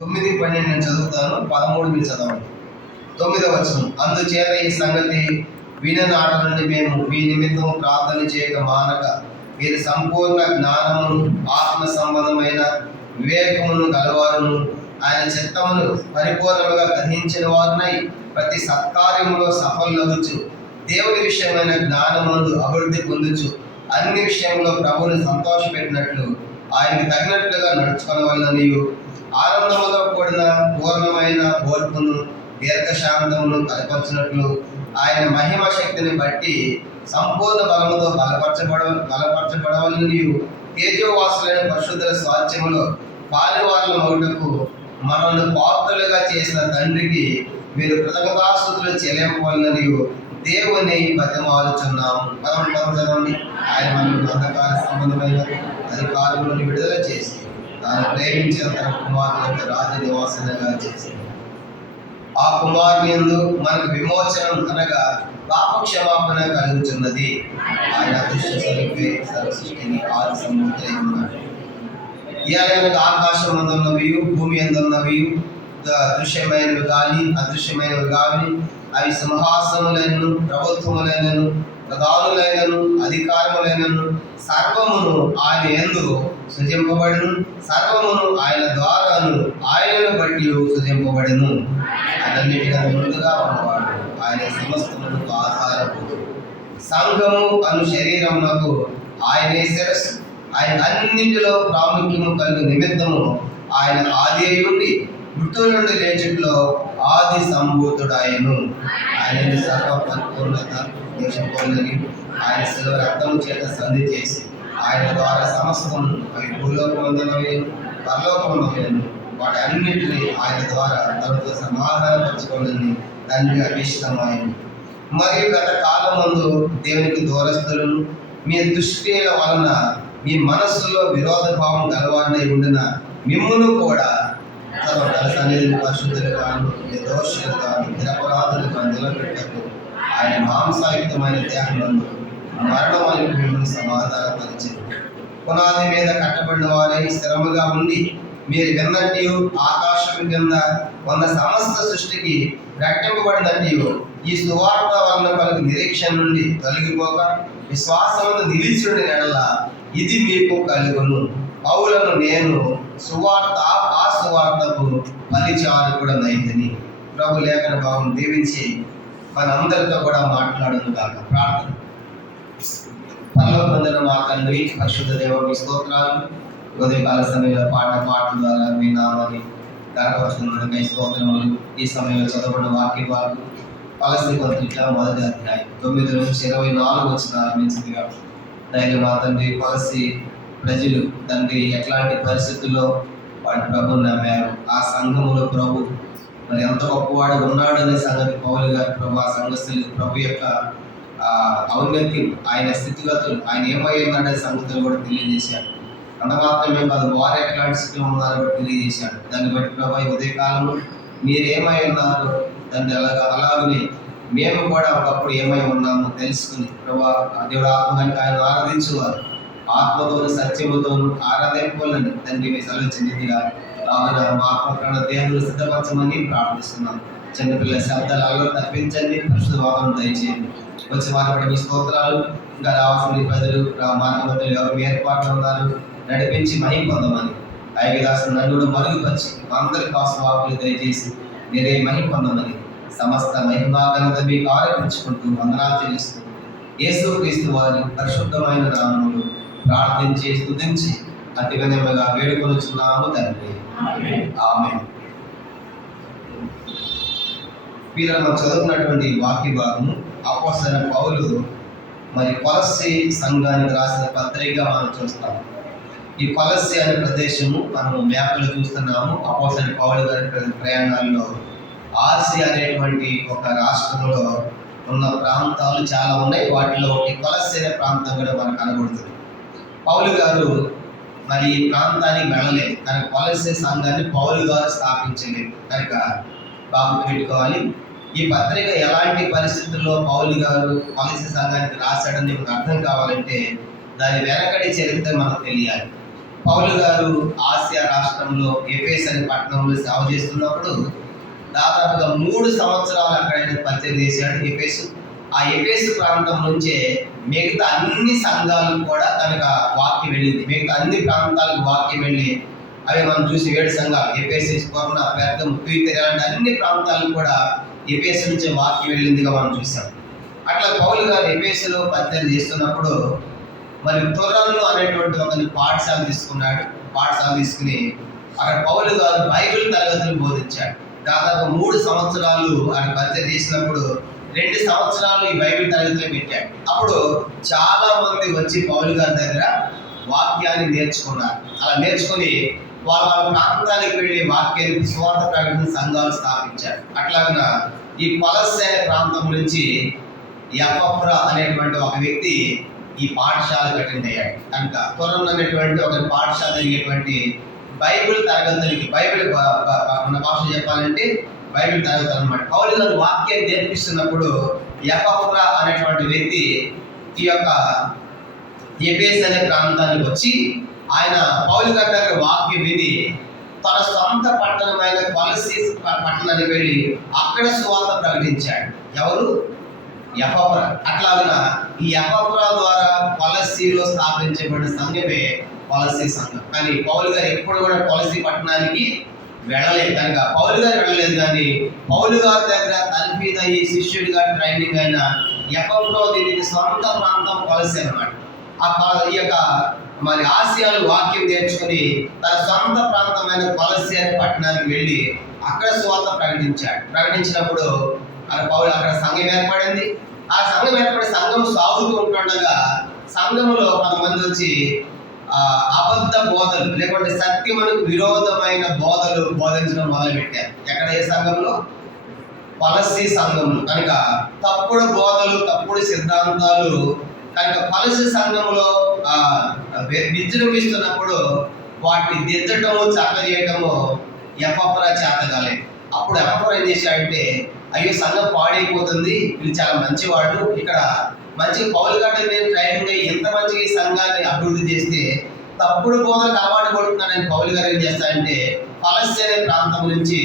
9:12 నేను చదువుతాను, 13 మీరు చదవండి. 9వ వచనం. అందుచేత ఈ సంగతి విననాట నుండి మేము మీ నిమిత్తం ప్రార్థన చేయక మానక మీరు సంపూర్ణ జ్ఞానమును ఆత్మ సంబంధమైన వివేకమును గలవారును ఆయన చిత్తమును పరిపూర్ణముగా గ్రహించిన వారునై ప్రతి సత్కార్యములో సఫలమగుచు దేవుని విషయమైన జ్ఞానమును అభివృద్ధి పొందుచు అన్ని విషయంలో ప్రభువుని సంతోషపెట్టినట్లు ఆయనకు తగినట్లుగా నడుచుకొనవలననియు ఆనందముతో కూడిన పూర్ణమైన ఓర్పును దీర్ఘశాంతమును కనపరచినట్లు ఆయన మహిమ శక్తిని బట్టి సంపూర్ణ బలముతో బలపరచబడవలనియు తేజోవాసులైన పరిశుద్ధుల స్వాస్థ్యములో పాలువార్ల మగుటకు మనల్ని పాత్రలుగా చేసిన తండ్రికి మీరు కృతజ్ఞతాస్తుతులు చెల్లింపవలననియు దేవుని బతిమాలుచున్నాము. చదవండి. ఆయన మనల్ని అంధకార సంబంధమైన అధికారులను విడుదల చేసి తాను ప్రేమించిన తన కుమారుని రాజ నివాసనగా చేసి ఆ కుమారుని యందు మనకు విమోచనం అనగా పాపక్షమాపణ కలుగుతున్నది. ఆయన అదృష్ట స్వరూపే సర్వసృష్టిని ఆది సంబూతుడై ఉన్నాడు. ఇయాలనగా ఆకాశం అందున్నవి భూమి అందున్నవి దృశ్యమైనవి గాలి అదృశ్యమైనవి గాలి అవి సింహాసనములైనను ప్రభుత్వములైనను ప్రధానులైనను అధికారములైనను సర్వమును ఆయన యందు సృజింపబడును, సర్వమును ఆయన ద్వారాను ఆయనను బట్టి సృజింపబడును. అన్నిటికన్నా ముందుగా ఉన్నవాడు ఆయన సమస్తమునకు ఆధారభూతుడు. సంఘము అను శరీరమునకు ఆయనే శిరస్సు. ఆయన అన్నింటిలో ప్రాముఖ్యము కలుగు నిమిత్తము ఆయన ఆది అయి ఉండి మృతుల నుండి లేచుట్లో ఆది సంభూతుడాయను. ఆయన సర్వ పరిపూర్ణత దేశపోలని ఆయన శిలువ రక్తము చేత సంధి చేసి ఆయన ద్వారా సమస్తము అవి భూలోకమందునవి పరలోకమందునవి వాటి అన్నింటినీ ఆయన ద్వారా తనతో సమాధానపరచుకోవాలని తండ్రి అభిష్టమైంది. మరియు గత కాలం ముందు దేవునికి దూరస్తులను మీ దుష్క్రియల వలన మీ మనస్సులో విరోధ భావం గలవారినై ఉండిన మిమ్మును కూడా సన్నిధిని పరిశుద్ధులు కాను నిర్దోషులు కాను నిరపరాధులు కాను నిలబెట్టకు ఆయన మాంసాయుక్తమైన దేహంలో మరణమని మిమ్మల్ని సమాధానపరిచింది. పునాది మీద కట్టబడిన వారై స్థిరముగా ఉండి మీరు విన్నట్టు ఆకాశం కింద ఉన్న సమస్త సృష్టికి ప్రకటింపబడినట్టు ఈ సువార్త వలన కలుగు నిరీక్షణ నుండి తొలగిపోక విశ్వాసమును నిలిచుండి నెడల ఇది మీకు కలుగును. పౌలను నేను ఆ సువార్తకు పరిచారకుడనైతిని. ప్రభు లేఖన భావం దీవించి మనందరితో కూడా మాట్లాడును కాక. ప్రార్థన. పరలోకమందున మా తండ్రి పరిశుద్ధ దేవ మీ స్తోత్రాలు. ఉదయకాల సమయంలో పాటల ద్వారా మీ నామాన్ని గణపరుచుకున్నందుకై స్తోత్రములు. ఈ సమయంలో చదవబడిన వాక్య భాగం కొలస్సీ పత్రిక 1వ అధ్యాయం 9 నుంచి 24 వచనాలు ఆరంభించిందిగా దయగా మా తండ్రి కొలస్సీ ప్రజలు తండ్రి ఎట్లాంటి పరిస్థితుల్లో వాటి ప్రభుని నమ్మారు. ఆ సంఘములో ప్రభు మరి ఎంత గొప్పవాడు ఉన్నాడనే సంగతి పౌలు గారు ప్రభు ఆ సంఘస్థులు ప్రభు యొక్క ఔన్నత్యం ఆయన స్థితిగతులు ఆయన ఏమై ఉన్నాడనే సంగతులు కూడా తెలియజేశాడు. అంత మాత్రమే కాదు వారు ఎట్లాంటి స్థితిలో ఉన్నారో కూడా తెలియజేశాడు. దాన్ని బట్టి ప్రభు ఈ ఉదయకాలంలో మీరేమై ఉన్నారు దాన్ని అలాగనే మేము కూడా ఒకప్పుడు ఏమై ఉన్నామో తెలుసుకుని ప్రభా దేవుడు ఆత్మగానికి ఆయన ఆరాధించేవారు ఆత్మతోను సత్యముతోను ఆరాధింపాలని తండ్రి మీ సెలవు చెందిందిగా కావున మా ఆత్మ దేవుడు సిద్ధపరచమని ప్రార్థిస్తున్నాం. చిన్నపిల్లల శబ్దాలు అలా తప్పించండి, పరిశుద్ధ వాహనం దయచేయండి. వచ్చే వారి మీ స్తోత్రాలు ఇంకా రావాల్సిన ప్రజలు మార్గ మధ్యలో ఎవరు ఏర్పాట్లు ఉన్నారు నడిపించి మహిమ పొందమని ఐక్యదాసు నన్ను మరుగుపరిచి అందరి కోసం వాకులు దయచేసి మీరే మహిమ పొందమని సమస్త మహిమాఘనత మీకు ఆరోపించుకుంటూ వందనాలు చెల్లిస్తూ యేసుక్రీస్తు వారి పరిశుద్ధమైన నామములు ప్రార్థించి స్తుతించి అతి వినయంగా వేడుకొనుచున్నాము తండ్రి. ఆమేన్. వీళ్ళ మనం చదువుకున్నటువంటి వాక్య భాగము అపోస్తలుడైన పౌలు మరి కొలస్సీ సంఘానికి రాసిన పత్రికగా మనం చూస్తాం. ఈ కొలస్సీ అనే ప్రదేశము మనము మ్యాప్లో చూస్తున్నాము. అపోస్తలుడైన పౌలు గారి ప్రయాణాల్లో ఆసియా అనేటువంటి ఒక రాష్ట్రంలో ఉన్న ప్రాంతాలు చాలా ఉన్నాయి. వాటిలో ఈ కొలస్సీ అనే ప్రాంతం కూడా మనకు కనబడుతుంది. పౌలు గారు మరి ఈ ప్రాంతానికి వెళ్ళలేదు కనుక కొలస్సీ సంఘాన్ని పౌలు గారు స్థాపించలేదు కనుక బాబు పెట్టుకోవాలి. ఈ పత్రిక ఎలాంటి పరిస్థితుల్లో పౌలు గారు కొలస్సీ సంఘానికి రాశాడని మీకు అర్థం కావాలంటే దాని వెనకడి చరిత్ర మనకు తెలియాలి. పౌలు గారు ఆసియా రాష్ట్రంలో ఎఫెసు అనే పట్టణంలో సేవ చేస్తున్నప్పుడు దాదాపుగా 3 సంవత్సరాలు అక్కడ పరిచయం చేశాడు ఎఫెసు. ఆ ఎఫెసు ప్రాంతం నుంచే మిగతా అన్ని సంఘాలకు కూడా కనుక వాక్యం వెళ్ళింది. మిగతా అన్ని ప్రాంతాలకు వాక్యం వెళ్ళి అవి మనం చూసి 7 సంఘాలు ఎఫెసు, స్మరణ, పెర్గము, థుయతైర లాంటి అన్ని ప్రాంతాలకు కూడా ఎఫెసు నుంచే వాక్యం వెళ్ళిందిగా మనం చూసాం. అట్లా పౌలు గారు ఎఫెసులో పరిచయం చేస్తున్నప్పుడు మరి తుర్రను అనేటువంటి ఒక పాఠశాల తీసుకున్నాడు. పాఠశాల తీసుకుని అక్కడ పౌలు గారు బైబిల్ తరగతులు బోధించాడు. దాదాపు 3 సంవత్సరాలు ఆయన పరిచయం చేసినప్పుడు 2 సంవత్సరాలు ఈ బైబిల్ తరగతులు పెట్టాడు. అప్పుడు చాలా మంది వచ్చి పౌలు గారి దగ్గర వాక్యాన్ని నేర్చుకున్నారు. అలా నేర్చుకుని వాళ్ళ ప్రాంతానికి వెళ్ళి వాక్యాన్ని సువార్త ప్రకటన సంఘాలు స్థాపించారు. అట్లాగా ఈ కొలస్సే అనే ప్రాంతం నుంచి ఎపఫ్రా అనేటువంటి ఒక వ్యక్తి ఈ పాఠశాలకు అటెండ్ అయ్యాడు. కనుక తుర్రను అనేటువంటి ఒక పాఠశాల జరిగేటువంటి బైబిల్ తరగతులకి, బైబిల్ మన భాష చెప్పాలంటే బైబిల్ తరగతులు అన్నమాట. పౌలు గారు వాక్యాన్ని నేర్పిస్తున్నప్పుడు ఎపఫ్రా అనేటువంటి వ్యక్తి ఈ యొక్క ఎఫెసు అనే ప్రాంతానికి వచ్చి ఆయన పౌలు గారి దగ్గర వాక్యం విని తన సొంత పట్టణమైన కొలస్సీ పట్టణానికి వెళ్ళి అక్కడ సువార్త ప్రకటించాడు. ఎవరు? ఎపఫ్రా. అట్లాగా ఈ ఎపఫ్రా ద్వారా కొలస్సీలో స్థాపించబడిన సంఘమే కొలస్సీ సంఘం. కానీ పౌలు గారు ఎప్పుడు కూడా కొలస్సీ పట్టణానికి వెళ్ళలేదు. కనుక పౌలు గారు వెళ్ళలేదు, కానీ పౌలు గారి దగ్గర తల్ఫీద ఈ శిష్యుడిగా ట్రైనింగ్ అయిన ఎపఫ్రా దీనికి సొంత ప్రాంతం కొలస్సీ అన్నమాట. ఈ యొక్క మరి ఆసియాలో వాక్యం నేర్చుకుని తన సొంత ప్రాంతమైన కొలస్సీ అనే పట్టణానికి వెళ్ళి అక్కడ సువార్త ప్రకటించాడు. ప్రకటించినప్పుడు పౌలు అక్కడ సంఘం ఏర్పడింది. ఆ సంఘం ఏర్పడి సంఘం సాగుతూ ఉంటుండగా సంఘంలో కొంతమంది వచ్చి అబద్ధ బోధలు లేకుంటే సత్యమునకు విరోధమైన బోధలు బోధించడం మొదలుపెట్టారు. ఎక్కడ? ఏ సంఘంలో? కొలస్సీ సంఘంలో. కనుక తప్పుడు బోధలు, తప్పుడు సిద్ధాంతాలు కనుక కొలస్సీ సంఘంలో విజృంభిస్తున్నప్పుడు వాటిని దిద్దటము, చక్క చేయటము ఎపఫ్రా చేత కాలేదు. అప్పుడు ఎపఫ్రా ఏం చేశాడంటే, అయ్యో సంఘం పాడైపోతుంది, వీళ్ళు చాలా మంచివాడు, ఇక్కడ మంచి పౌలు గారు నేను ట్రైనింగ్ అయ్యి ఎంత మంచిగా ఈ సంఘాన్ని అభివృద్ధి చేస్తే తప్పుడు బోధలకు అలవాటు పడుతున్నాడని పౌలు గారు ఏం చేస్తారంటే కొలస్సీ అనే ప్రాంతం నుంచి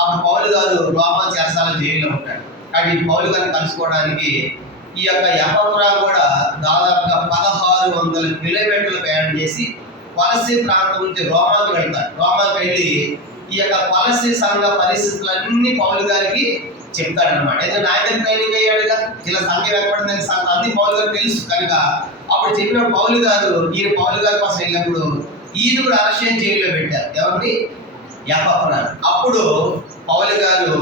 అప్పుడు పౌలు గారు రోమా చెరసాల జైల్లో ఉంటాడు. కానీ పౌలు గారిని కలుసుకోవడానికి ఈ యొక్క ఎపఫ్రా కూడా దాదాపుగా 1600 కిలోమీటర్లు ప్రయాణం చేసి కొలస్సీ ప్రాంతం నుంచి రోమాకు వెళ్తారు. రోమాకు వెళ్ళి ఈ యొక్క కొలస్సీ సంఘ పరిస్థితులన్నీ పౌలు గారికి చెప్తాడనమాట. ఎందుకంటే ఆయన ట్రైనింగ్ అయ్యాడుగా, ఇలా సంఘం ఏర్పడిందని అన్ని పౌలు గారు తెలుసు. కనుక అప్పుడు చెప్పిన పౌలు గారు ఈయన పౌలు గారి కోసం వెళ్ళినప్పుడు ఈయన కూడా అరెస్ట్ జైల్లో పెట్టారు. ఎవరిని? ఎపఫ్రా. అప్పుడు పౌలు గారు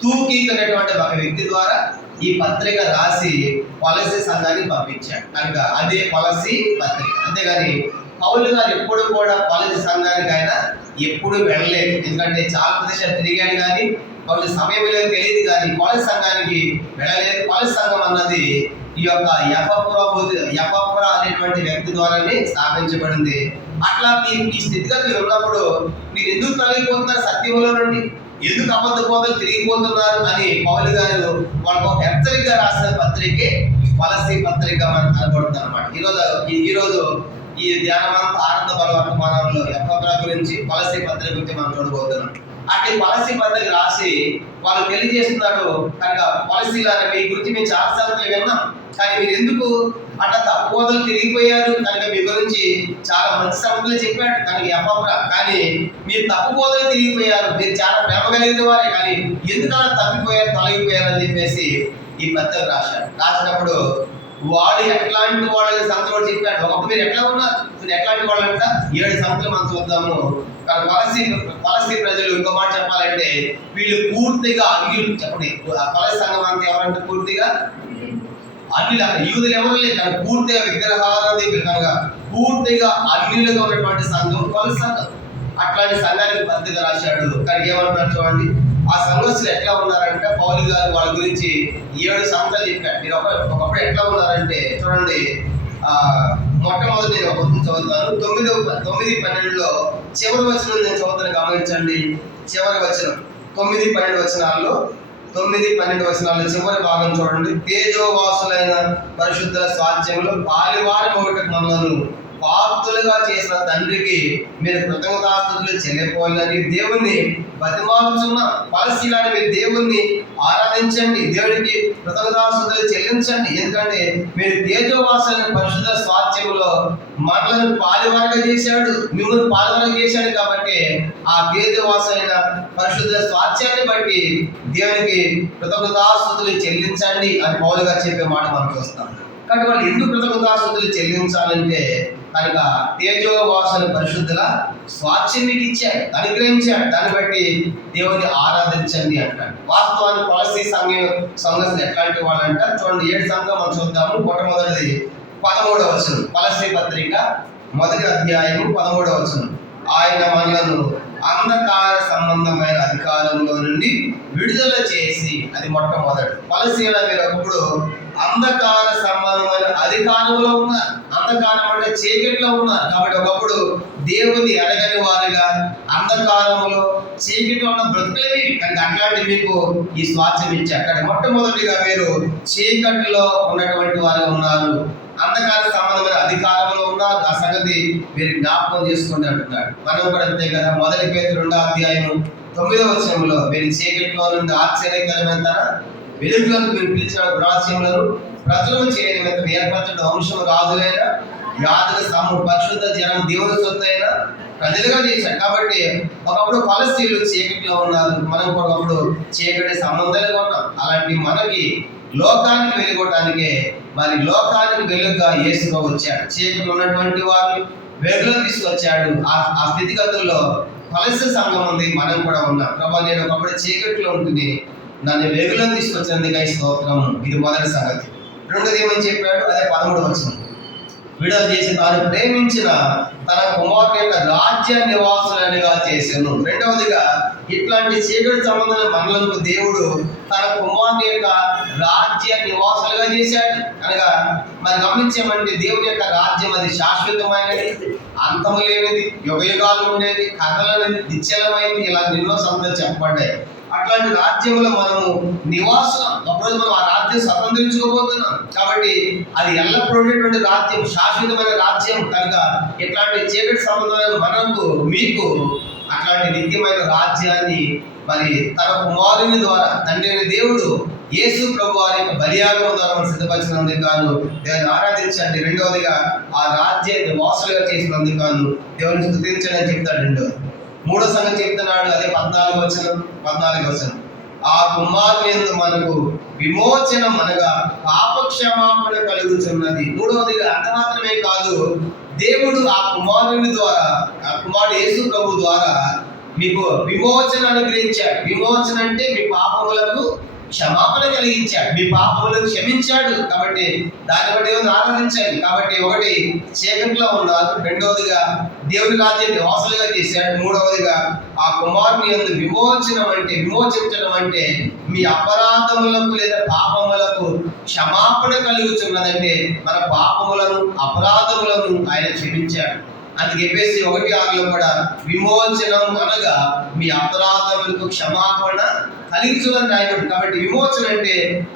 తూకీకు అనేటువంటి ఒక వ్యక్తి ద్వారా ఈ పత్రిక రాసి కొలస్సీ సంఘానికి పంపించాడు. కనుక అదే కొలస్సీ పత్రిక. అంతేగాని పౌలు గారు ఎప్పుడు కూడా కొలస్సీ సంఘానికి ఆయన ఎప్పుడు వెళ్ళలేదు. ఎందుకంటే చాలా ప్రదేశాలు తిరిగాడు, కానీ వాళ్ళ సమయం లేదు తెలియదు, కానీ కొలస్సీ సంఘానికి వెళ్ళలేదు. కొలస్సీ సంఘం అన్నది ఈ యొక్క ఎపఫ్రా అనేటువంటి వ్యక్తి ద్వారానే స్థాపించబడింది. అట్లా ఈ స్థితిగతులు ఉన్నప్పుడు మీరు ఎందుకు తొలగిపోతున్నారు సత్యంలో నుండి, ఎందుకు అబద్ధ బోధలు తిరిగిపోతున్నారు అని పౌలు గారు వాళ్ళకు ఒక హెచ్చరిక రాసిన పత్రికే కొలస్సీ పత్రిక మనకు కనబడుతుంది అన్నమాట. ఈరోజు ఈ ధ్యానమంతా ఆనంద బల వర్తమానంలో ఎపఫ్రా గురించి కొలస్సీ పత్రిక గురించి మనం చూడబోతున్నాం. అట్లా కొలస్సీ పత్రిక రాసి వాళ్ళు తెలియజేస్తున్నారు. కనుక కొలస్సీలారా మీ గురించి మేము చాలా సంగతులు విన్నాం, కానీ మీరు ఎందుకు అట్లా తప్పు బోధలు తిరిగిపోయారు, కనుక మీ గురించి చాలా మంచి సంగతులు చెప్పాడు కనుక ఎపఫ్రా, కానీ మీరు తప్పు బోధలు తిరిగిపోయారు, మీరు చాలా ప్రేమ కలిగిన వారే, కానీ ఎందుకు అలా తప్పిపోయారు, తొలగిపోయారు అని చెప్పేసి ఈ పత్రిక రాశాడు. రాసినప్పుడు వాడు ఎట్లాంటి వాళ్ళని సంగతులు చెప్పాడు. ఒకప్పుడు మీరు ఎట్లా ఉన్నారు, మీరు ఎట్లాంటి వాళ్ళు అంట 7 సంగతులు మనం చూద్దాము. కొలస్సీ ప్రజలు ఇంకో మాట చెప్పాలంటే వీళ్ళు పూర్తిగా అన్యులు. చెప్పండి, కొలస్సీ సంఘం అంతా ఎవరంటే పూర్తిగా అన్యులు. అక్కడ యూదులు ఎవరు లేదు, కానీ పూర్తిగా విగ్రహారాధకులు, కనుక పూర్తిగా అన్యులుగా ఉన్నటువంటి సంఘం కొలస్సీ సంఘం. అట్లాంటి సంఘానికి పత్రిక రాశాడు. కానీ ఏమంటున్నారు చూడండి, ఆ సంఘస్థులు ఎట్లా ఉన్నారంటే పౌలు గారు వాళ్ళ గురించి 7 సంగతులు చెప్పాడు. మీరు ఒకప్పుడు ఎట్లా ఉన్నారంటే చూడండి, మొట్టమొదటి నేను ఒక చదువుతాను. 9-12 చివరి వచనం నేను చదువుతాను, గమనించండి. చివరి వచనం 9-12 వచనాల్లో 9-12 వచనాల్లో చివరి భాగం చూడండి. తేజోవాసులైన పరిశుద్ధుల స్వాస్థ్యంలో పాలివారి ఒకటి మనలను వాక్తులుగా చేసిన తండ్రికి మీరు కృతజ్ఞతాస్తుతులు చెల్లిపోవాలని దేవుణ్ణి బతిమాలుచున్న ఫలస్తీయులారా, మీరు దేవుణ్ణి ఆరాధించండి, దేవునికి కృతజ్ఞతాస్తుతులు చెల్లించండి. ఎందుకంటే మీరు తేజోవాసులైన పరిశుద్ధ స్వాస్థ్యములో మనలను పాలువారుగా చేశాడు, మిమ్మల్ని పాలువారుగా చేశాడు. కాబట్టి ఆ తేజోవాసులైన పరిశుద్ధ స్వాస్థ్యాన్ని బట్టి దేవునికి కృతజ్ఞతాస్తుతులు చెల్లించండి అని పౌలుగా చెప్పే మాట మనం చూస్తాం. కాబట్టి వాళ్ళు ఎందుకు కృతజ్ఞతాస్తుతులు చెల్లించాలంటే కనుక తేజోవాసుల పరిశుద్ధుల స్వాస్థ్యం మీకు ఇచ్చాడు, అనుగ్రహించాడు, దాన్ని బట్టి దేవుని ఆరాధించండి అంటాడు. వాస్తవాన్ని కొలస్సీ సంఘస్థులు ఎట్లాంటి వాళ్ళు అంటారు చూడండి. 7 సంఘం మనం చూద్దాము. మొట్టమొదటిది 13వ వచనం, కొలస్సీ పత్రిక 1వ అధ్యాయము 13వ వచనం. ఆయన మనలను అంధకార సంబంధమైన అధికారంలో నుండి విడుదల చేసి, అది మొట్టమొదటి. కొలస్సీయుల మీరు ఒకప్పుడు అంధకార సంబంధమైన అధికారంలో ఉన్నారు. అంధకారం అంటే చీకటిలో ఉన్నారు. కాబట్టి ఒకప్పుడు దేవుని ఎరగని వారిగా అంధకారంలో చీకటిలో ఉన్న బ్రతుకులేవి. కానీ అట్లాంటి మీకు ఈ స్వాస్థ్యం ఇచ్చారు. అక్కడ మొట్టమొదటిగా మీరు చీకటిలో ఉన్నటువంటి వారు ఉన్నారు, అంధకార సంబంధమైన అధికారంలో ఉన్నారు. ఆ సంగతి మీరు జ్ఞాపకం చేసుకుంటూ అంటున్నాడు. మనం కూడా అంతే కదా. మొదటి పేతురు 2వ అధ్యాయము 9వ వచనంలో మీరు చీకటిలో నుండి ఆశ్చర్యకరమైన వెలుగులోకి మీరు పిలిచిన రహస్యములను ప్రజలను చేయని మీద ఏర్పరచడం వంశము రాజులైన యాజక పరిశుద్ధ జనం దేవుని సొత్తైన ప్రజలుగా చేశారు. కాబట్టి ఒకప్పుడు ఫలస్తీయులు చీకటిలో ఉన్నారు, మనం కూడా ఒకప్పుడు చీకటి సంబంధాలుగా ఉన్నాం. అలాంటి మనకి లోకానికి వెలుగొట్టడానికే మరి లోకానికి వెలుగుగా యేసుగా వచ్చాడు. చీకటిలో ఉన్నటువంటి వారిని వెలుగులో తీసుకొచ్చాడు. ఆ స్థితిగతుల్లో ఫలస్తీయ సంఘం ఉంది, మనం కూడా ఉన్నాం. ప్రభా, నేను ఒకప్పుడు చీకటిలో ఉంటుంది, నన్ను వెలుగులో తీసుకొచ్చినందుకు స్తోత్రం. ఇది మొదటి సంగతి. రెండోది ఏమని చెప్పాడు, అదే 13వ వచనం. విడుదల చేసి తాను ప్రేమించిన తన కుమారుని యొక్క రాజ్య నివాసులనిగా చేశాను. రెండవదిగా ఇట్లాంటి చీకటి సంబంధమైన మనలకు దేవుడు తన కుమారుని యొక్క రాజ్య నివాసులుగా చేశాడు. అనగా మరి గమనించామంటే దేవుని యొక్క రాజ్యం అది శాశ్వతమైనది, అంతము లేనిది, యుగయుగాలు ఉండేది, కథలనేది నిశ్చలమైనది, ఇలా ఎన్నో సంగతులు చెప్పబడ్డాయి. అట్లాంటి రాజ్యంలో మనము నివాసం, ఒకరోజు మనం ఆ రాజ్యం స్వతంత్రించుకోబోతున్నాం. కాబట్టి అది ఎల్లప్పుడూ ఉండేటువంటి రాజ్యం, శాశ్వతమైన రాజ్యం. కనుక ఇట్లాంటి చీకటి సంబంధమైన మనకు మీకు అట్లాంటి నిత్యమైన రాజ్యాన్ని మరి తన కుమారుని ద్వారా తండ్రి దేవుడు యేసు ప్రభు వారి యొక్క బలియాగం ద్వారా మనం సిద్ధపరిచినందుకు గాను దేవుని ఆరాధించండి. రెండవదిగా ఆ రాజ్యాన్ని వాసులుగా చేసినందుకు గాను దేవుని స్తుతించండి అని చెప్తాడు. రెండవది. మూడో సంగతి చెప్తున్నాడు, అదే 14వ వచనం. ఆ కుమారుని యందు మనకు విమోచనం అనగా పాపక్షమాపణ కలుగుతున్నది. మూడవదిగా అంత మాత్రమే కాదు, దేవుడు ఆ కుమారుని ద్వారా, ఆ కుమారుడు యేసు ప్రభు ద్వారా మీకు విమోచన అనుగ్రహించాడు. విమోచన అంటే మీ పాపములకు క్షమాపణ కలిగించాడు, మీ పాపములను క్షమించాడు. కాబట్టి దాన్ని బట్టి దేవుని ఆరాధించాలి. కాబట్టి ఒకటి చీకటిలో ఉన్నారు, రెండవదిగా దేవుని రాజ్యాన్ని వాసులుగా చేశాడు, మూడవదిగా ఆ కుమారుని యందు విమోచించడం అంటే మీ అపరాధములకు లేదా పాపములకు క్షమాపణ కలుగుతున్నదంటే మన పాపములను అపరాధములను ఆయన క్షమించాడు. అందుకే ఎఫెసీ 1:6లో కూడా విమోచనం అనగా మీ అపరాధములకు క్షమాపణ కలిగించుదని రాయబడింది. కాబట్టి విమోచన అంటే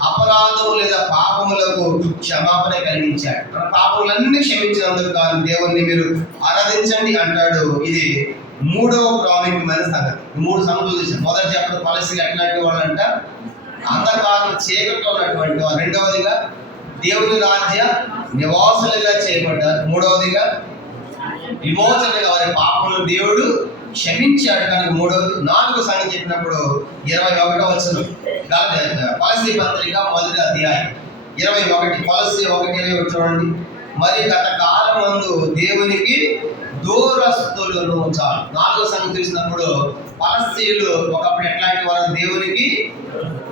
అపరాధము లేదా పాపములకు క్షమాపణ కలిగించాడు. మన పాపములన్నీ క్షమించినందుకు కాదు దేవుణ్ణి మీరు ఆరాధించండి అంటాడు. ఇది మూడవ ప్రాముఖ్యమైన సంగతి. 3 సంగతులు చూసాం. మొదటి చెప్పడం ఫలస్తీయులు ఎట్లాంటి వాళ్ళు అంట, అంధకారం చీకట్లో ఉన్నటువంటి వారు. రెండవదిగా దేవుని రాజ్య నివాసులుగా చేయబడ్డారు. మూడవదిగా విమోచనగా వారి పాపములను దేవుడు క్షమించాడు కనుక మూడవది. 4వ సంగతి చెప్పినప్పుడు 21వ వచనం, కొలస్సీ పత్రిక 1వ అధ్యాయం 21, కొలస్సీ 1:21 చూడండి. మరి గత కాలమందు దేవునికి దూరస్తులను. చాలు. 4వ సంగతి చూసినప్పుడు ఫలస్తీయులు ఒకప్పుడు ఎట్లాంటి వారు, దేవునికి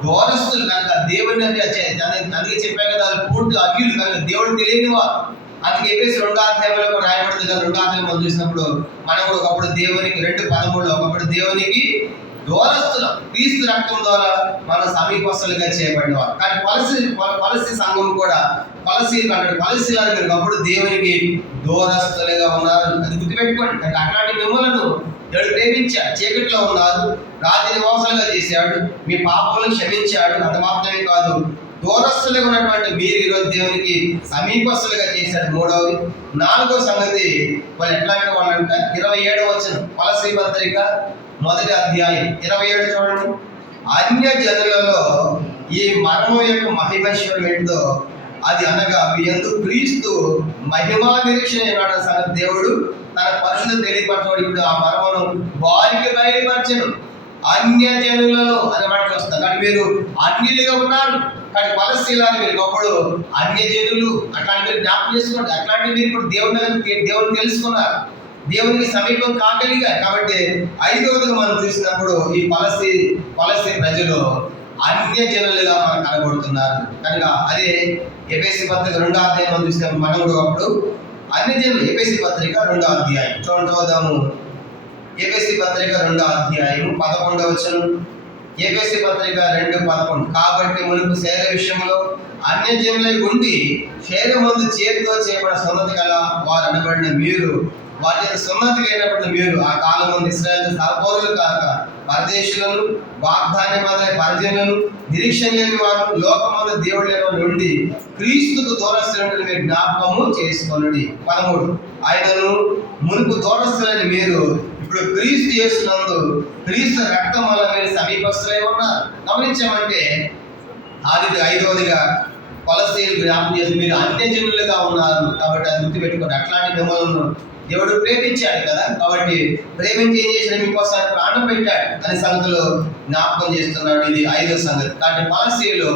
దూరస్తులు కనుక దేవుని అందుకే చెప్పారు కదా, పూర్తిగా అగ్యులు కనుక దేవుడు తెలియని వారు. అందుకే ఎఫెసీ 2వ అధ్యాయంలో కూడా రాయబడింది కదా. 2వ అధ్యాయం మనం చూసినప్పుడు మనం కూడా ఒకప్పుడు దేవునికి 2:13లో ఒకప్పుడు దేవునికి దూరస్తులం, క్రీస్తు రక్తం ద్వారా మన సమీపస్తులుగా చేయబడినవారు. కానీ ఫలస్తీ సంఘం కూడా ఫలస్తీయులు మీరు ఒకప్పుడు దేవునికి దూరస్తులుగా ఉన్నారు. అది గుర్తుపెట్టుకోండి. అట్లాంటి మిమ్మలను దేవుడు ప్రేమించాడు. చీకటిలో ఉన్నారు, రాజ్య నివాసాలుగా చేశాడు, మీ పాపములను క్షమించాడు. అంత మాత్రమే కాదు, దూరస్తులుగా ఉన్నటువంటి మీరు ఈరోజు దేవునికి సమీపస్తులుగా చేశాడు. మూడవది. నాలుగో సంగతి, వాళ్ళు ఎట్లాంటి వాళ్ళు అంటే 27వ వచనం కొలస్సీ పత్రిక 1వ అధ్యాయం 27 చూడండి. అన్య జనులలో ఈ మరణం యొక్క మహిమైశ్వర్యం ఏంటో అది అనగా మీ యందు క్రీస్తు మహిమా నిరీక్షణ ఏనాడు సంగతి దేవుడు తన పరిశుద్ధ తెలియపరచబడి ఇప్పుడు ఆ మర్మను వారికి బయలుపరచను. అన్య జనులలో అనే వాటికి వస్తారు. కానీ మీరు అన్యులుగా ఉన్నారు. కానీ కొలస్సీలాగా మీరు ఒకప్పుడు అన్య జనులు అట్లాంటి మీరు జ్ఞాపకం చేసుకోండి. అట్లాంటి మీరు ఇప్పుడు దేవుని తెలుసుకున్నారు, దేవునికి సమీపం కాగలిగారు. కాబట్టి 5వదిగా మనం చూసినప్పుడు ఈ కొలస్సీ ప్రజలు అన్య జనులుగా మనం కనబడుతున్నారు. కనుక అదే ఎఫెసీ పత్రిక 2వ అధ్యాయం మనం చూసినప్పుడు మనం కూడా అప్పుడు అన్య జనులు. ఎఫెసీ పత్రిక 2వ అధ్యాయం చూద్దాము. ఎఫెసీ పత్రిక 2వ అధ్యాయం 11వ వచనం. ఎఫెసీ పత్రిక 2:11. కాబట్టి మునుపు శరీర విషయంలో అన్యజనులై ఉండి శరీరమందు చేతితో చేయబడిన సున్నతి గల వారు అనబడిన మీరు, వారి యొక్క సున్నతి అయినప్పుడు మీరు ఆ కాలం మంది ఇశ్రాయేలు సహపౌరులు కాక పరదేశులను, వాగ్దానమైన పరిజనులను, నిరీక్షణ లేని వారు, లోకమందు దేవుడు లేని నుండి క్రీస్తుకు దూరస్తులను మీరు జ్ఞాపకము చేసుకోండి. 13. ఆయనను మునుపు దూరస్తులని మీరు ఇప్పుడు క్రీస్తు యేసునందు క్రీస్తు రక్తం వల్ల మీరు సమీపస్తులై ఉన్నారు. గమనించామంటే అది 5వదిగా కొలస్సీలు జ్ఞాపకం చేసి మీరు అన్యజనులుగా ఉన్నారు. కాబట్టి అది గుర్తుపెట్టుకోండి. అట్లాంటి మిమ్మల్ని దేవుడు ప్రేమించాడు కదా, కాబట్టి ప్రేమించి ఏం చేసిన మీకోసం ప్రాణం పెట్టాడు అనే సంగతులు జ్ఞాపకం చేస్తున్నాడు. ఇది 5వ సంగతి. కాబట్టి కొలస్సీలు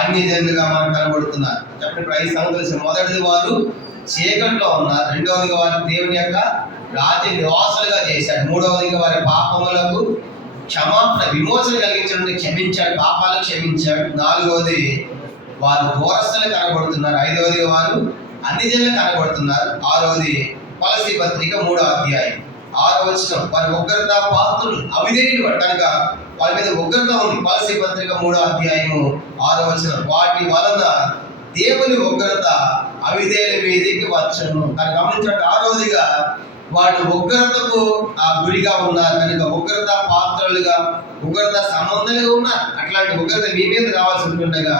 అన్యజనులుగా మనకు కనబడుతున్నారు. చెప్పండి. ఇప్పుడు 5 సంగతులు. మొదటిది, వారు చీకట్లో ఉన్నారు. 2వదిగా వారు దేవుని యొక్క రాజ్య నివాసులుగా చేశాడు. 3వదిగా వారి పాపములకు క్షమాపణ విమోచన కలిగించడం క్షమించాడు, పాపాలు క్షమించాడు. 4వది, వారు దూరస్తులు కనబడుతున్నారు. 5వదిగా వారు అన్ని జనులు కనబడుతున్నారు. 6వది కొలస్సీ పత్రిక 3వ అధ్యాయం 6వ వచనం, వారి ఉగ్రత పాత్రులు అవిధేయులు కనుక వారి మీద ఉగ్రత ఉంది. కొలస్సీ పత్రిక 3వ అధ్యాయము 6వ వచనం, వాటి వలన దేవుని ఉగ్రత అవిధేయుల మీదకి వచ్చను. కానీ గమనించండి. 6వదిగా వాడు ఉగ్రతకు ఆ గురిగా ఉన్నారు కనుక ఉగ్రత పాత్రలుగా, ఉగ్రత సంబంధంగా ఉన్నారు. అట్లాంటి ఉగ్రత మీ మీద రావాల్సి ఉంటుండగా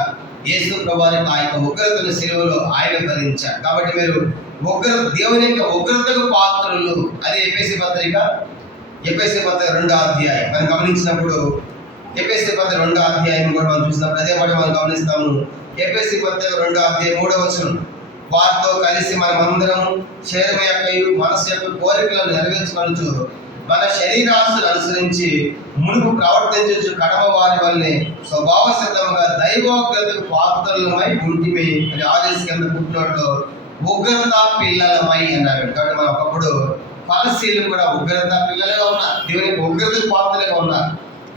యేసు ప్రభువారికి ఆ యొక్క ఉగ్రతను సిలువలో ఆయన భరించారు. కాబట్టి మీరు దేవుని యొక్క ఉగ్రతకు పాత్రలు. అదే ఎఫెసీ పత్రిక 2వ అధ్యాయం మనం గమనించినప్పుడు, ఎఫెసీ పత్రిక 2వ అధ్యాయం కూడా మనం చూసినప్పుడు అదే మాట మనం గమనిస్తాము. ఎఫెసీ పత్రిక 2వ అధ్యాయం 3వ వచనం, వారితో కలిసి మనమందరం శరీరం యొక్క మనసు యొక్క కోరికలను నెరవేర్చుకొనుచు మన శరీరాస్తులను అనుసరించి మునుపు ప్రవర్తించు కడమ వారి వల్లే స్వభావ సిద్ధంగా దైవోగ్రతకు పాత్రలమై ఉంటిమి అని ఆదేశ కింద పుట్టినట్లు ఉగ్రత పిల్లలమై అన్నారు. కాబట్టి మనం ఒకప్పుడు కొలస్సీలు కూడా ఉగ్రత పిల్లలుగా ఉన్నారు, దేవునికి ఉగ్రతకు పాత్రలుగా ఉన్నారు.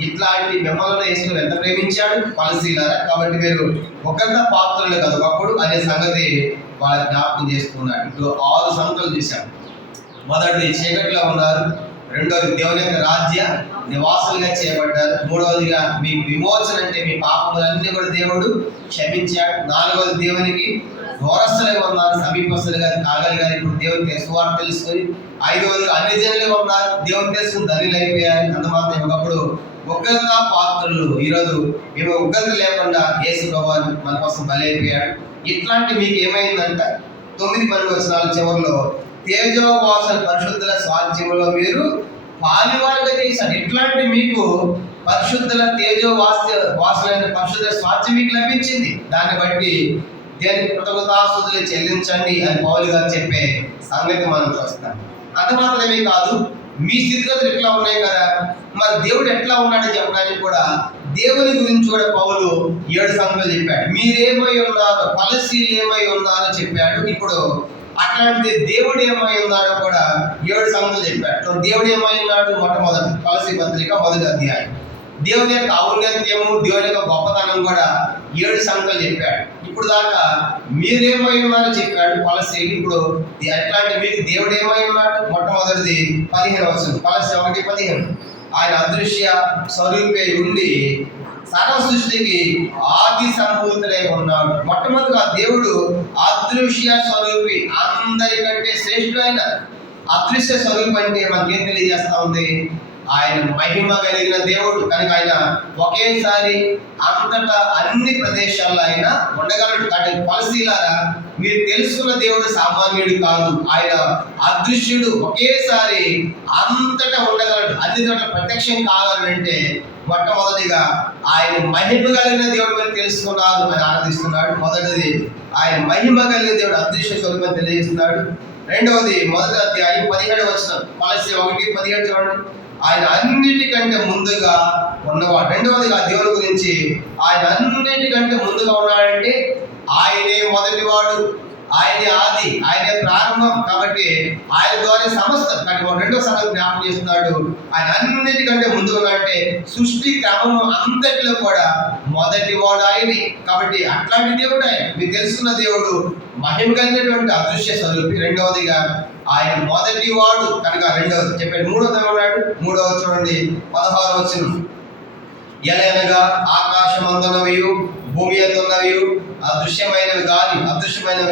ఇట్లాంటి మిమ్మల్ని యేసు ఎంత ప్రేమించాడు కొలస్సీలారా. కాబట్టి మీరు ఉగ్రత పాత్రలు కాదు ఒకప్పుడు అనే సంగతి వాళ్ళ జ్ఞాపకం చేసుకున్నాడు. ఇప్పుడు 6 సంగతులు చూశాం. మొదటిది చీకట్లో ఉన్నారు. 2వది దేవుని యొక్క రాజ్య నివాసులుగా చేయబడ్డారు. 3వదిగా మీ విమోచన అంటే మీ పాపములన్నీ కూడా దేవుడు క్షమించాడు. 4వది దేవునికి దూరస్తులుగా ఉన్నారు, సమీపస్తులుగా కాగలిగారు. ఇప్పుడు దేవునికి సువార్త తెలుసుకొని. 5వదిగా అన్ని జనులుగా ఉన్నారు, దేవుని తెలుసుకుని ధనిలు అయిపోయారు. అంత మాత్రం ఒకప్పుడు ఉగ్రత పాత్రలు. ఈరోజు మేము ఉగ్రత లేకుండా యేసు ప్రభువు మన కోసం బలైపోయాడు. ఇట్లాంటి మీకు ఏమైందంట 9-10 వచనాల చివరిలో తేజోవాసుల పరిశుద్ధుల స్వాస్థ్యంలో మీరు పాలివారుగా చేశారు. ఇట్లాంటి మీకు పరిశుద్ధుల వాసులైన పరిశుద్ధ స్వాస్థ్యం మీకు లభించింది. దాన్ని బట్టి దేనికి కృతజ్ఞతాస్తుతులు చెల్లించండి అని పౌలు గారు చెప్పే సంగతి మనం చూస్తాం. అంత మాత్రమే కాదు, మీ స్థితిగతులు ఎట్లా ఉన్నాయి కదా, మరి దేవుడు ఎట్లా ఉన్నాడని చెప్పడానికి కూడా దేవుని గురించి కూడా పౌలు 7 సంగతులు చెప్పాడు. మీరేమై ఉన్నారో, కొలస్సీలు ఏమై ఉన్నారో చెప్పాడు. ఇప్పుడు అట్లాంటి దేవుడు ఏమై ఉన్నాడో కూడా 7 సంగతులు చెప్పాడు. దేవుడు ఏమై ఉన్నాడు? మొట్టమొదటి కొలస్సీ పత్రిక 1వ అధ్యాయం దేవుని యొక్క ఔన్నత్యము, దేవుని యొక్క గొప్పతనం కూడా 7 సంగతులు చెప్పాడు. ఇప్పుడు దాకా మీరేమై ఉన్నారో చెప్పాడు కొలస్సీలు. ఇప్పుడు ఎట్లాంటి మీకు దేవుడు ఏమై ఉన్నాడు? మొట్టమొదటిది 15వ వచనం, కొలస్సీ 1:15, ఆయన అదృశ్య స్వరూపే ఉండి సర్వ సృష్టికి ఆది సంభూతుడై ఉన్నాడు. మొట్టమొదటిగా దేవుడు అదృశ్య స్వరూపి, అందరికంటే శ్రేష్ఠుడైన అదృశ్య స్వరూపి అంటే మనకేం తెలియజేస్తా ఉంది? ఆయన మహిమ కలిగిన దేవుడు కనుక ఆయన ఒకేసారి అంతటా అన్ని ప్రదేశాల్లో ఆయన ఉండగలడు. అంటే పరిశీలారా, మీరు తెలుసుకున్న దేవుడు సామాన్యుడు కాదు. ఆయన అదృశ్యుడు, ఒకేసారి అంతటా ఉండగలడు. అన్ని చోట్ల ప్రత్యక్షం కావాలంటే మొట్టమొదటిగా ఆయన మహిమ కలిగిన దేవుడు మీరు తెలుసుకున్నారు అని ఆరాధిస్తున్నాడు. మొదటిది ఆయన మహిమ కలిగిన దేవుడు అదృశ్య స్వరూపం తెలియజేస్తున్నాడు. రెండవది మొదటి అధ్యాయం 17 వచనం, కొలస్సీ 1:17 చూడండి. ఆయన అన్నిటికంటే ముందుగా ఉన్నవాడు. రెండవదిగా దేవుని గురించి ఆయన అన్నిటికంటే ముందుగా ఉన్నాడంటే ఆయనే మొదటివాడు, ఆయనే ఆది, ఆయనే ప్రారంభం. కాబట్టి ఆయన ద్వారా సమస్తం. కానీ రెండో సంగతి జ్ఞాపకం చేస్తున్నాడు, ఆయన అన్నిటికంటే ముందుగా ఉన్నాడంటే సృష్టి క్రమం అంతటిలో కూడా మొదటివాడు ఆయనే. కాబట్టి అట్లాంటి దేవుడు ఆయన. మీకు తెలుసుకున్న దేవుడు మహిమ కలిగినటువంటి అదృశ్య స్వరూపి. రెండవదిగా ఆయన మొదటివాడు కనుక రెండవది చెప్పాడు. మూడవది ఉన్నాడు. మూడవది చూడండి 16 వచనం, ఎలయనగా ఆకాశమందున్నవి భూమి అందున్నవి అదృశ్యమైనవి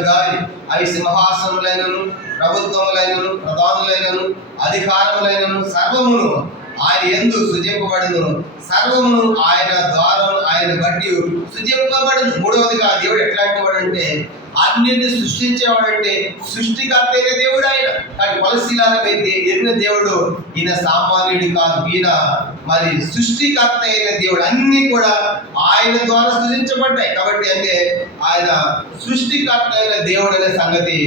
గాని అవి సింహాసనములైనను ప్రభుత్వములైనను ప్రధానులైనను అధికారములైనను సర్వమును ఆయన యందు సృజింపబడును, సర్వమును ఆయన ద్వారం ఆయన బట్టి సృజింపబడును. మూడవదిగా దేవుడు ఎట్లాంటి వాడు అంటే అన్నింటిని సృష్టించేవాడంటే సృష్టికర్త అయిన దేవుడు ఆయన. కానీ పరిశీలనకైతే ఎరిగిన దేవుడు ఈయన సామాన్యుడు కాదు, ఈయన మరి సృష్టికర్త అయిన దేవుడు. అన్ని కూడా ఆయన ద్వారా సృష్టించబడ్డాయి. కాబట్టి అంటే ఆయన సృష్టికర్త అయిన దేవుడు అనే సంగతి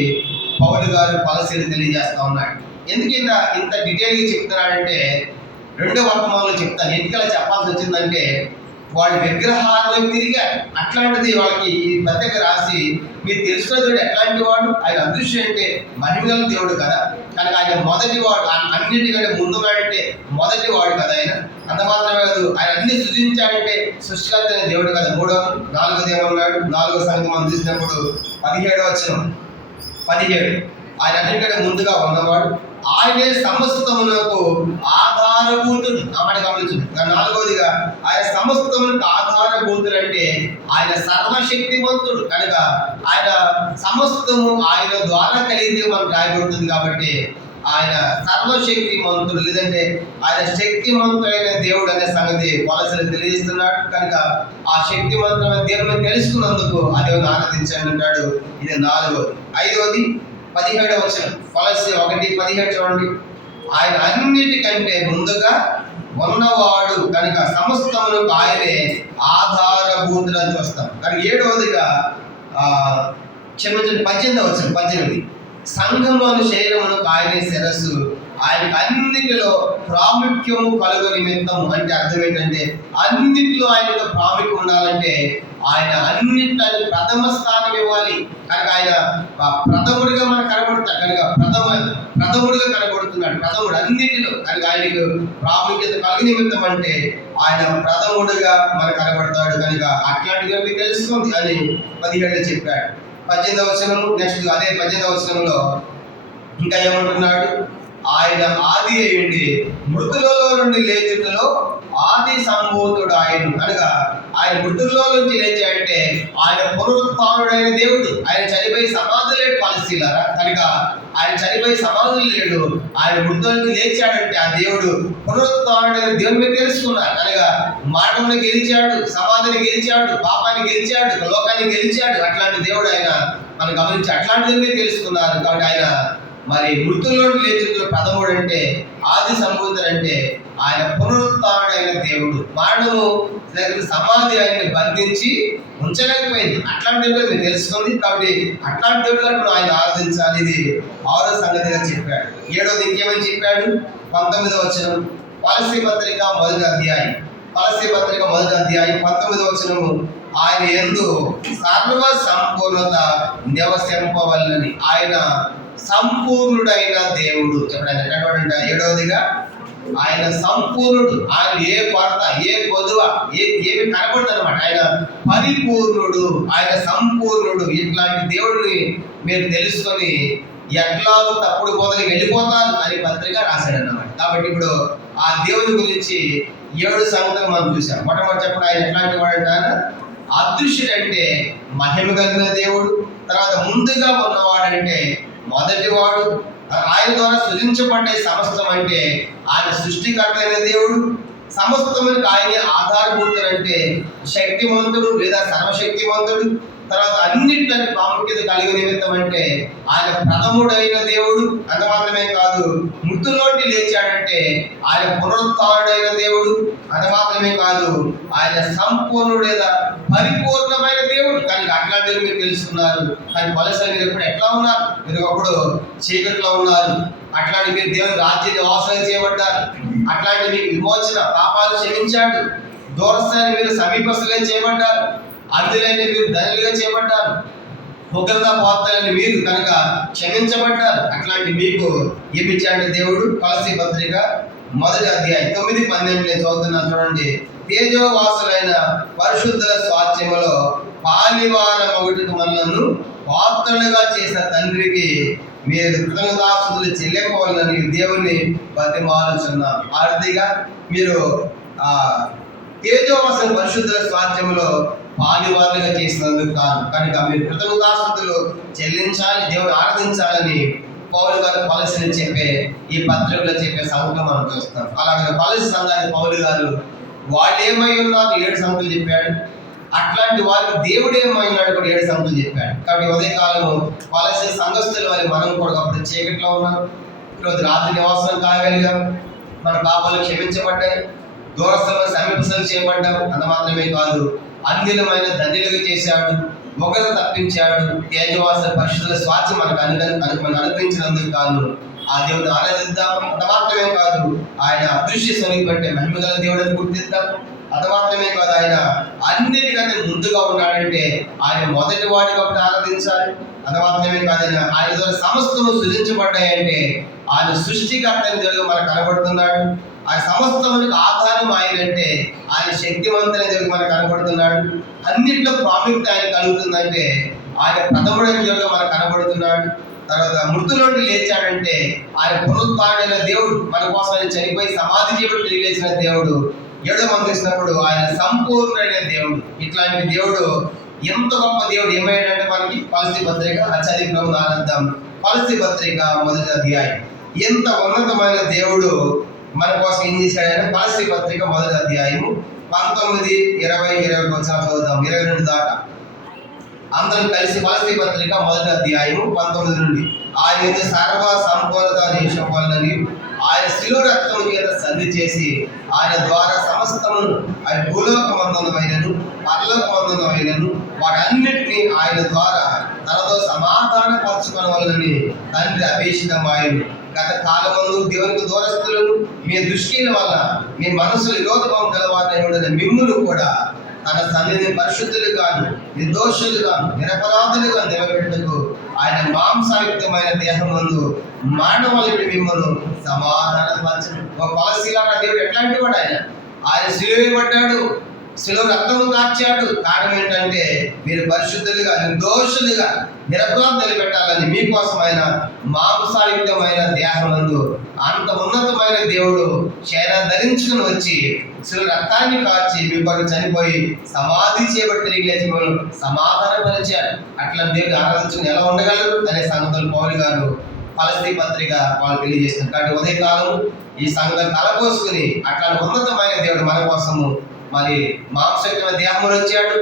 పౌలు గారు పరిశీలన తెలియజేస్తా ఉన్నాడు. ఎందుకు ఇంత డీటెయిల్గా చెప్తున్నాడంటే రెండో వర్తమానంలో చెప్తాను. ఎందుకలా చెప్పాల్సి వచ్చిందంటే వాళ్ళు విగ్రహాలను తిరిగారు. అట్లాంటిది వాళ్ళకి ఈ పత్రిక రాసి మీరు తెలుసుకున్న దేవుడు ఎట్లాంటి వాడు, ఆయన అదృశ్యం అంటే మహిమగల దేవుడు కదా. కనుక ఆయన మొదటి వాడు, అన్నిటికంటే ముందున్నాడంటే మొదటి వాడు కదా ఆయన. అంత మాత్రమే కాదు, ఆయన అన్ని సృజించాడంటే సృష్టికర్త అనే దేవుడు కదా. నాలుగోది ఏమన్నాడు? నాలుగో సంగతి మనం చూసినప్పుడు 17 వచనం 17, ఆయన అన్నిటికంటే ముందుగా ఉన్నవాడు, ఆయనే సమస్తమునకు ఆధారభూతుడు. అన్నమాట గమనించండి. నాలుగవదిగా ఆయన సమస్తమునకు ఆధారభూతుడు అంటే ఆయన సర్వశక్తివంతుడు కనుక ఆయన సమస్తము ఆయన ద్వారా కలిగితే మనకు రాయబడుతుంది. కాబట్టి ఆయన సర్వశక్తిమంతుడు, లేదంటే ఆయన శక్తిమంతుడైన దేవుడు అనే సంగతి వలసలు తెలియజేస్తున్నాడు. కనుక ఆ శక్తివంతమైన దేవుని తెలుసుకున్నందుకు ఆ దేవుని ఆరాధించండి అంటాడు. ఇది నాలుగవది. ఐదవది 17 వచనం, కొలస్సీ 1:17 చూడండి. ఆయన అన్నిటికంటే ముందుగా ఉన్నవాడు కనుక సమస్తమునకు ఆయనే ఆధారభూతులని చూస్తాం. కానీ ఏడవదిగా క్షమించండి 18 వచనం 18, సంఘమును శరీరమునకు ఆయనే శిరస్సు, ఆయనకు అన్నిటిలో ప్రాముఖ్యము కలుగు నిమిత్తము. అంటే అర్థం ఏంటంటే అన్నిటిలో ఆయనకు ప్రాముఖ్యం ఉండాలంటే ఆయన అన్నింటిలో ప్రథమ స్థానం ఇవ్వాలి. కనుక ఆయన ప్రథముడిగా మనకు కనబడతాడు. కనుక ప్రథముడిగా కనబడుతున్నాడు, ప్రథముడు అన్నిటిలో. కనుక ఆయనకు ప్రాముఖ్యత కలిగి నిమిత్తం అంటే ఆయన ప్రథముడిగా మనకు కనబడతాడు. కనుక అట్లాంటిగా మీకు తెలుస్తుంది అని 17 చెప్పాడు. 18వ వచనము నెక్స్ట్ అదే 18వ వచనంలో ఇంకా ఏమంటున్నాడు? ఆయన ఆది అయ్యండి మృతులలో నుండి లేచుటలో ఆది సంభూతుడు ఆయన. కనుక ఆయన మృతుల్లో నుంచి లేచాడంటే ఆయన పునరుత్థానుడైన దేవుడు. ఆయన చనిపోయి సమాధి లేడు పరిశీలారా. కనుక ఆయన చనిపోయి సమాధులు లేడు, ఆయన మృతుల నుంచి లేచాడంటే ఆ దేవుడు పునరుత్థానుడైన దేవుని మీద తెలుసుకున్నారు. కనుక మరణంలో గెలిచాడు, సమాధిని గెలిచాడు, పాపాన్ని గెలిచాడు, లోకాన్ని గెలిచాడు. అట్లాంటి దేవుడు ఆయన మనం గమనించి అట్లాంటి మీరు తెలుసుకున్నారు. కాబట్టి ఆయన మరి మృతుల్లో లేచులో ప్రథముడు అంటే ఆది సంభూతుడు అంటే ఆయన పునరుత్థానుడైన దేవుడు. మరణము సమాధి ఆయన్ని బంధించి ఉంచలేకపోయింది. అట్లాంటి దేవుడు మీరు తెలుసుకుంది. కాబట్టి అట్లాంటి దేవుడు ఆయన ఆరాధించాలి. ఇది 6వ సంగతిగా చెప్పాడు. 7వది ఇంకేమని చెప్పాడు? 19వ వచనం, కొలస్సీ పత్రిక మొదటి అధ్యాయం 19వ వచనము, ఆయన యందు సర్వ సంపూర్ణత నివసింపవల్లని. ఆయన సంపూర్ణుడైన దేవుడు. చెప్పండి ఎన్నటువంటి 7వదిగా ఆయన సంపూర్ణుడు. ఆయన ఏ కొరత, ఏ కొదువ, ఏమి కనబడదు అనమాట. ఆయన పరిపూర్ణుడు, ఆయన సంపూర్ణుడు. ఇట్లాంటి దేవుడిని మీరు తెలుసుకొని ఎట్లాగో తప్పుడు బోధనకి వెళ్ళిపోతారు అని పత్రిక రాశాడు అన్నమాట. కాబట్టి ఇప్పుడు ఆ దేవుని గురించి 7 సంగతులు మనం చూసాం. మొట్టమొదటి చెప్పండి, ఆయన ఎట్లాంటి వాడు అంటారు? అదృశ్యుడు అంటే మహిమ కలిగిన దేవుడు. తర్వాత ముందుగా ఉన్నవాడంటే మొదటివాడు. ఆయన ద్వారా సృజించబడ్డ ఈ సమస్తం అంటే ఆయన సృష్టికర్త అయిన దేవుడు. సమస్తమునికి ఆయనే ఆధారభూతుడు అంటే శక్తిమంతుడు లేదా సర్వశక్తిమంతుడు. తర్వాత అన్నింటినీ ప్రాముఖ్యత కలిగి నిమిత్తం అంటే ఆయన ప్రథముడైన దేవుడు. అంత మాత్రమే కాదు, మృతుల్లోంటి లేచాడంటే ఆయన పునరుత్థానుడైన దేవుడు. అది మాత్రమే కాదు, ఆయన సంపూర్ణుడేదా పరిపూర్ణమైన దేవుడు. కానీ అట్లాంటివి మీరు తెలుసుకున్నారు. కానీ వలసలు మీరు ఎప్పుడు ఎట్లా ఉన్నారు? మీరు ఒకప్పుడు చీకట్లో ఉన్నారు. అట్లాంటి మీరు దేవుని రాజ్యాన్ని వాసన చేయబడ్డారు. అట్లాంటి మీకు విమోచన, పాపాలు క్షమించాడు. దూరస్థాన్ని మీరు సమీపస్తులుగా చేయబడ్డారు. అందులోనే మీరు ధనులుగా చేయబడ్డారు. ఒకరిగా పోతారని మీరు కనుక క్షమించబడ్డారు. అట్లాంటి మీకు ఏమిచ్చాడు దేవుడు? కొలస్సీ పత్రిక 1వ అధ్యాయం 9-12 చదువుతున్నా చూడండి. తేజోవాసులైన పరిశుద్ధుల స్వాస్థ్యములో పాలివాన మొగుటికి మనలను పాత్రలుగా చేసిన తండ్రికి మీరు కృతజ్ఞతాస్తుతులు చెల్లింపవాలని దేవుణ్ణి బతిమాలుచున్నారు. ఆర్థిగా మీరు తేజోవాసుల పరిశుద్ధుల స్వాస్థ్యములో పాలివారులుగా చేసినందుకు కాదు, కనుక మీరు కృతజ్ఞతాస్తుతులు చెల్లించాలి, దేవుని ఆరాధించాలని పౌలు గారు కొలస్సీని చెప్పే ఈ పత్రికలో చెప్పే సంఘటన మనం చూస్తాం. అలాగే కొలస్సీ సంఘాన్ని పౌలు గారు వాళ్ళు ఏమై ఉన్నారు 7 సంగతులు చెప్పాడు. అట్లాంటి వారికి దేవుడు ఏమైనాడు కూడా 7 సంగతులు చెప్పాడు. కాబట్టి ఉదయకాలము కొలస్సీ సంఘస్థుల వారి మనం కూడా అప్పుడు చీకట్లో ఉన్నాం. ఈరోజు రాత్రి నివాసం కాగలిగాం. మన పాపాలు క్షమించబడ్డాయి. దూరస్థులను సమీపస్థలు చేయబడ్డాం. అంత మాత్రమే కాదు, అన్యులమైన ధన్యులుగా చేశాడు, ఒకరు తప్పించాడు. తేజవాస పరిశుద్ధుల స్వాస్థ్యం మనకు అనుగ్రహించినందుకు కాను ఆ దేవుడిని ఆరాధిద్దాం. అంత మాత్రమే కాదు, ఆయన అదృశ్య స్వరూపం అంటే మహిమగల దేవుడిని గుర్తిద్దాం. అంత మాత్రమే కాదు, ఆయన అన్నిటికంటే ముందుగా ఉన్నాడంటే ఆయన మొదటి వాడి కాబట్టి ఆరాధించాలి. అంత మాత్రమే కాదు, ఆయన ద్వారా సమస్తము సృజించబడ్డాయంటే ఆయన సృష్టికర్త దేవుడు మనకు కనబడుతున్నాడు. ఆ సమస్తమునికి ఆధారం ఆయన అంటే ఆయన శక్తివంతుని దేవుడు మనకు కనబడుతున్నాడు. అన్నింటిలో ప్రాముఖ్యత ఆయన కలుగుతుందంటే ఆయన ప్రథముడైన దేవుడు మనకు కనబడుతున్నాడు. తర్వాత మృతులోండి లేచాడంటే ఆయన పునరుత్థానుడైన దేవుడు, మన కోసం ఆయన చనిపోయి సమాధి చేయబడి తిరిగి లేచిన దేవుడు. 7వ మనం చూసినప్పుడు ఆయన సంపూర్ణమైన దేవుడు. ఇట్లాంటి దేవుడు, ఎంత గొప్ప దేవుడు ఏమయ్యాడంటే మనకి కొలస్సీ పత్రిక చదివి ఆనందం. కొలస్సీ పత్రిక 1వ అధ్యాయం. ఎంత ఉన్నతమైన దేవుడు మన కోసం ఏం చేశాడంటే కొలస్సీ పత్రిక 1వ అధ్యాయము 19, 20, 21 చదువుదాం, 22 దాకా. అందరం కలిసి కొలస్సీ పత్రిక 1వ అధ్యాయము 19 నుండి. ఆయన సర్వ సంపూర్ణత నిమిషండి ఆయన శిలువ రక్తము చేత సంధి చేసి ఆయన ద్వారా సమస్తమును ఆయన భూలోకమందునమైనను పరలోకమందునమైనను వాటన్నిటినీ ఆయన ద్వారా తనతో సమాధాన పరచుకొనవలెనని తండ్రి అభిషేకం ఆయన. గత కాలమందు దేవునికి దూరస్తులను మీ దృష్టిల వల్ల మీ మనసులు విరోధభావం గలవారైన మిమ్మును కూడా తన సన్నిధిని పరిశుద్ధులుగాను నిర్దోషులుగాను నిరపరాధులుగా నిలబెట్టుటకు ఆయన మాంసాయుక్తమైన దేహమందు మానవులని మిమ్మల్ని సమాధానపరచను. ఒక కొలస్సీలాగా దేవుడు ఎట్లాంటి వాడు? ఆయన సిలువేయబడ్డాడు, శిలువ రక్తము కార్చాడు. కారణం ఏంటంటే మీరు పరిశుద్ధులుగా నిర్దోషులుగా నిరపరాధ నిలబెట్టాలని మీకోసం ఆయన మాంసాయుక్తమైన దేహమందు అంత ఉన్నతమైన దేవుడు శరీరం ధరించుకుని వచ్చి శిలువ రక్తాన్ని కార్చి మీ కొరకు చనిపోయి సమాధి చేయబడి తిరిగి లేచి మిమ్మల్ని సమాధానపరిచాడు. అట్లా దేవుడు ఆరాధించుకుని ఎలా ఉండగలరు అనే సంగతులు పౌలు గారు కొలస్సీ పత్రిక వాళ్ళు తెలియజేస్తారు. కాబట్టి ఉదయకాలం ఈ సంగతి తలపోసుకుని అట్లాంటి ఉన్నతమైన దేవుడు మన కోసము మరి మాంసయుక్తమైన దేహంలో వచ్చాడు,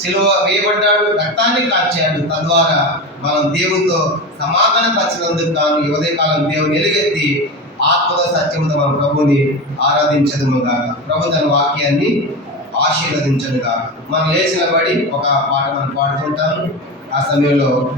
సిలువ వేయబడ్డాడు, రక్తాన్ని కార్చాడు. తద్వారా మనం దేవునితో సమాధాన పరిచినందుకు కాను ఈ ఉదయకాలం దేవుని ఎలుగెత్తి ఆత్మతో సత్యముతో మన ప్రభుని ఆరాధించదుము గాక. ప్రభు తన వాక్యాన్ని ఆశీర్వదించను గాక. మనం లేచిన బడి ఒక పాట మనం పాడుతుంటాము. ఆ సమయంలో